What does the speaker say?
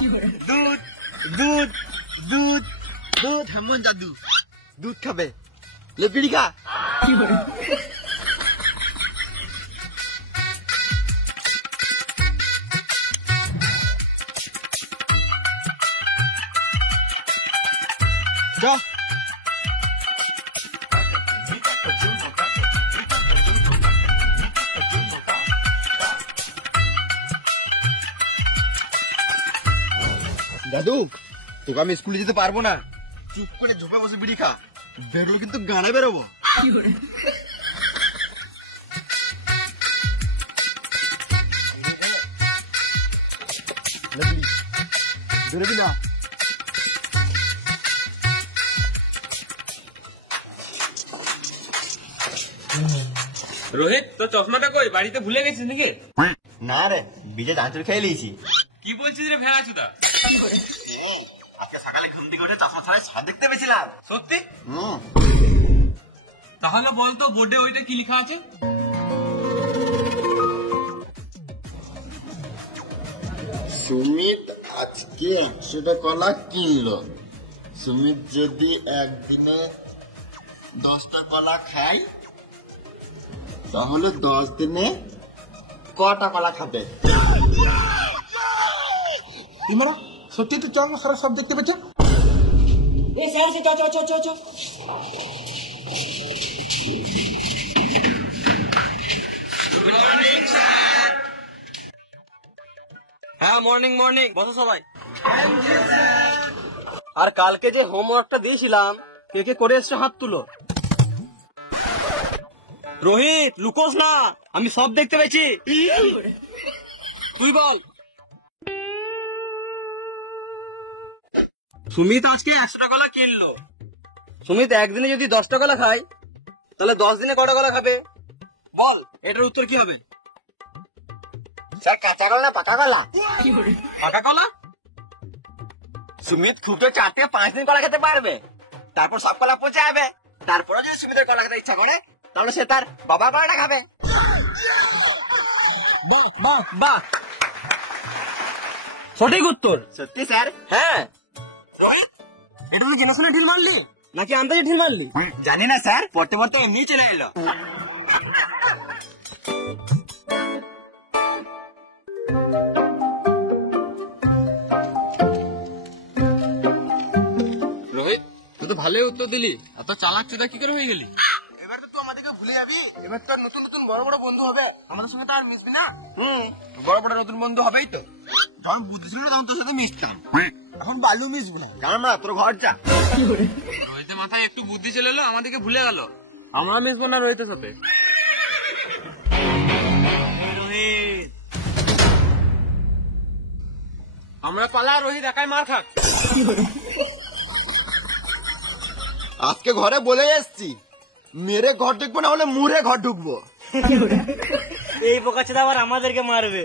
দুধ দুধ দুধ দুধ হেমন জাদু দুধ খাবে লে বিড়ি খা দাদু তোকে আমি স্কুলে যেতে পারবো না চুপ করে ঝোপে বসে বিড়ি খা বেরোলে কিন্তু গানে বেরোবো বেরোবি না রোহিত তোর চশমাটা কই বাড়িতে ভুলে গেছিস নাকি? না রে বিজে দাঁতুর খেয়ে লিয়েছি কি বলছিস রে ভেড়া চুদা? আজকে সকালে ঘুম থেকে উঠে চশমা ছাড়াই সাপ দেখতে পেয়েছিলাম সত্যি? তাহলে বলতো বোর্ডে ওইটা কি লেখা আছে? সুমিত আজকে 100টা কলা কিনলো সুমিত যদি একদিনে 10টা কলা খায় তাহলে 10 দিনে কটা কলা খাবে? তোমরা সত্যি তো চল সারা সব দেখতে পেয়েছ হ্যাঁ মর্নিং মর্নিং বসো সবাই। আর কালকে যে হোমওয়ার্কটা দিয়েছিলাম কে কে করে এসছো হাত তুলো। রোহিত লুকোস না, আমি সব দেখতে পেয়েছি। তুই বল। সুমিত আজকে 100টা কলা কিনলো। সুমিত একদিনে যদি 10টা কলা খায় তাহলে 10 দিনে কটা কলা খাবে বল? এটার উত্তর কি হবে? স্যার কাঁচা কলা না পাকা কলা? পাকা কলা। সুমিত খুব তো 4-5 দিন কলা খেতে পারবে, তারপর সব কলা পচে যাবে। তারপরে যদি সুমিতের কলা খেতে ইচ্ছা করে তাহলে সে তার বাবা কলাটা খাবে। বাহ বাহ বাহ, সঠিক উত্তর। সত্যি স্যার? হ্যাঁ। এটা তুই জেনে শুনে ঢিল মারলি নাকি আন্দাজে ঢিল মারলি? জানি না স্যার, পড়তে পড়তে এমনি চলে এলো। রোহিত তুই তো ভালোই উত্তর দিলি, এত চালাক চুদা কি করে হয়ে গেলি? এবার তো তুই আমাদেরকে ভুলে যাবি, এবার তো নতুন নতুন বড় বড় বন্ধু হবে, আমাদের সঙ্গে তো আর মিশবি না। বড় বড় নতুন বন্ধু হবেই তো। যখন বুদ্ধি ছিল তখন তোর সাথে মিশতাম, এখন বালু মিশবো না। জানো না, তোর ঘর যা। রোহিতের মাথায় একটু বুদ্ধি চলে এলো, আমাদেরকে ভুলে গেল। আমরা মিশবো না রোহিতের সাথে। আমরা পালা, রোহিত একাই মার খাক। আজকে ঘরে বলে এসছি, মেরে ঘর ঢুকবো না হলে মুড়ে ঘর ঢুকবো। এই বোকাচোদা আবার আমাদেরকে মারবে।